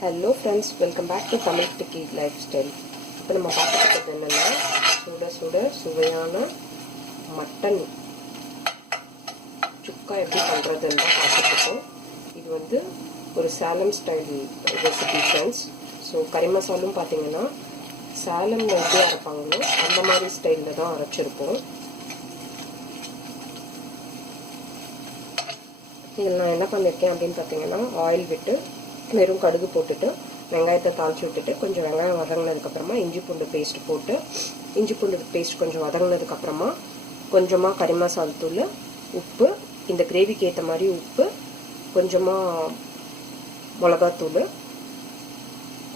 Hello friends, welcome back to Tamil Picky Lifestyle. இப்போ நம்ம பார்த்துக்கிட்டது என்னென்னா சுட சுவையான மட்டன் சுக்கா எப்படி பண்ணுறதுன்னு தான் பார்த்துட்ருக்கோம். இது வந்து ஒரு சாலம் ஸ்டைல் ரெசிபி ஃப்ரெண்ட்ஸ். ஸோ கறி மசாலும் பார்த்தீங்கன்னா சாலமில் எப்படி அரைப்பாங்களோ அந்த மாதிரி ஸ்டைலில் தான் அரைச்சிருப்போம். இதில் நான் என்ன பண்ணியிருக்கேன் அப்படின்னு பார்த்தீங்கன்னா ஆயில் விட்டு வெறும் கடுகு போட்டுட்டு வெங்காயத்தை தாளித்து விட்டுட்டு கொஞ்சம் வெங்காயம் வதங்கினதுக்கப்புறமா இஞ்சி பூண்டு பேஸ்ட் போட்டு இஞ்சி பூண்டு பேஸ்ட் கொஞ்சம் வதங்கினதுக்கப்புறமா கொஞ்சமாக கறி மசாலா தூள், உப்பு, இந்த கிரேவிக்கு ஏற்ற மாதிரி உப்பு, கொஞ்சமாக மிளகாத்தூள்,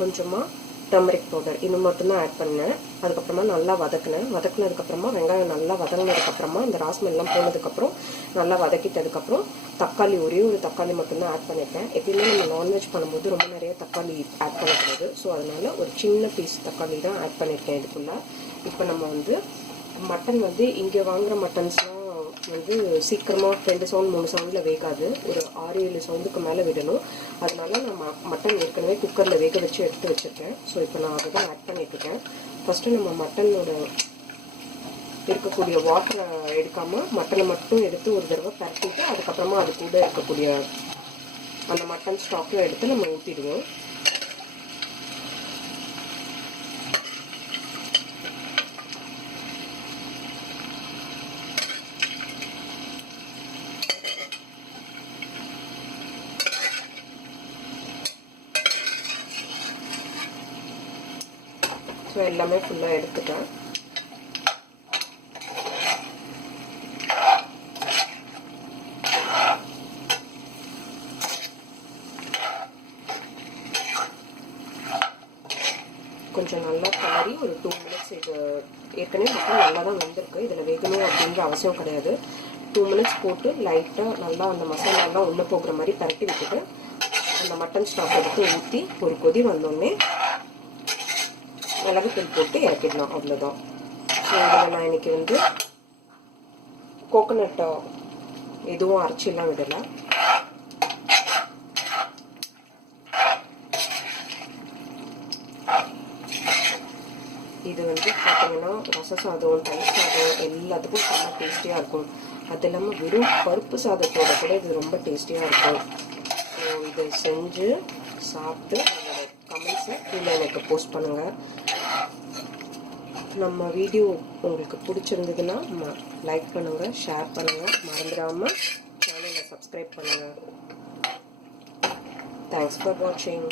கொஞ்சமாக டர்மரிக் பவுடர் இது மட்டும்தான் ஆட் பண்ணேன். அதுக்கப்புறமா நல்லா வதக்கினதுக்கப்புறமா வெங்காயம் நல்லா வதங்கினதுக்கப்புறமா இந்த ராஸ்மெல்லாம் போனதுக்கப்புறம் நல்லா வதக்கிட்டதுக்கப்புறம் தக்காளி ஒரே ஒரு தக்காளி மட்டும்தான் ஆட் பண்ணியிருக்கேன். எப்பயுமே நம்ம நான்வெஜ் பண்ணும்போது ரொம்ப நிறைய தக்காளி ஆட் பண்ணக்கூடாது. ஸோ அதனால ஒரு சின்ன பீஸ் தக்காளி தான் ஆட் பண்ணியிருக்கேன் இதுக்குள்ள. இப்போ நம்ம வந்து மட்டன் வந்து இங்கே வாங்குகிற மட்டன்ஸ்லாம் வந்து சீக்கிரமாக 2 சவுண்ட் 3 சவுண்டில் வேகாது. ஒரு 6-7 சவுண்டுக்கு மேலே விடணும். அதனால நான் மட்டன் ஏற்கனவே குக்கரில் வேக வச்சு எடுத்து வச்சுருக்கேன். ஸோ இப்போ நான் அதை தான் ஆட் பண்ணிட்டுருக்கேன். ஃபஸ்ட்டு நம்ம மட்டனோட இருக்கக்கூடிய வாட்டரை எடுக்காமல் மட்டனை மட்டும் எடுத்து ஒரு தடவை பரட்டிட்டு அதுக்கப்புறமா அது கூட இருக்கக்கூடிய அந்த மட்டன் ஸ்டாக்கில் எடுத்து நம்ம ஊற்றிடுவோம். ஸோ எல்லாமே ஃபுல்லாக எடுத்துட்டேன். கொஞ்சம் நல்லா கலரி ஒரு 2 மினிட்ஸ் இது ஏற்கனவே மட்டன் நல்லா தான் வந்திருக்கு. இதில் வேகணும் அப்படின்ற அவசியம் கிடையாது. 2 மினிட்ஸ் போட்டு லைட்டாக நல்லா அந்த மசாலாலாம் உள்ளே போகிற மாதிரி பரட்டி விட்டுட்டு அந்த மட்டன் ஸ்டாக் எடுத்து ஊற்றி ஒரு கொதி வந்தோடனே மிளகுத்தூள் போட்டு இறக்கிடலாம். அவ்வளோதான். ஸோ இதில் நான் இன்றைக்கி வந்து கோகோனட்டை எதுவும் அரைச்சிலாம் விடலை. இது வந்து பார்த்தீங்கன்னா ரச சாதம், தயிர் சாதம் எல்லாத்துக்கும் ரொம்ப டேஸ்டியாக இருக்கும். அது இல்லாமல் வெறும் பருப்பு சாதத்தோட கூட இது ரொம்ப டேஸ்டியாக இருக்கும். ஸோ இதை செஞ்சு சாப்பிட்டு என்னோட கமெண்ட்ஸை கீழே எனக்கு போஸ்ட் பண்ணுங்கள். நம்ம வீடியோ உங்களுக்கு பிடிச்சிருந்ததுன்னா லைக் பண்ணுங்கள், ஷேர் பண்ணுங்கள், மறந்துடாமல் சேனலை சப்ஸ்கிரைப் பண்ணுங்கள். தேங்க்ஸ் ஃபார் வாட்சிங்.